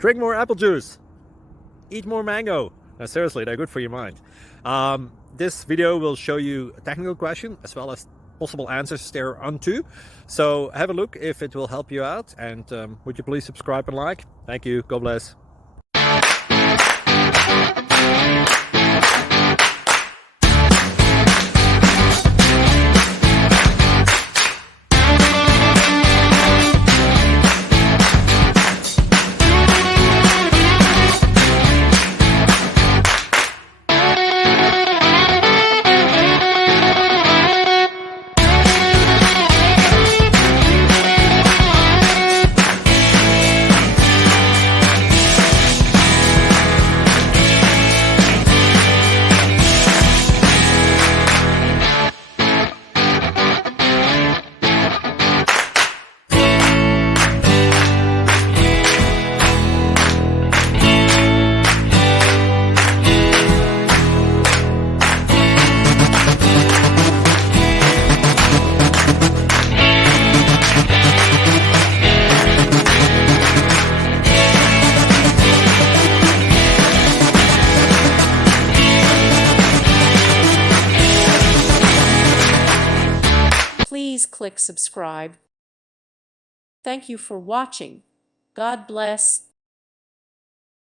Drink more apple juice. Eat more mango. Now, seriously, they're good for your mind. This video will show you a technical question as well as possible answers thereunto. So have a look if it will help you out. And would you please subscribe and like? Thank you. God bless. Please click subscribe. Thank you for watching. God bless.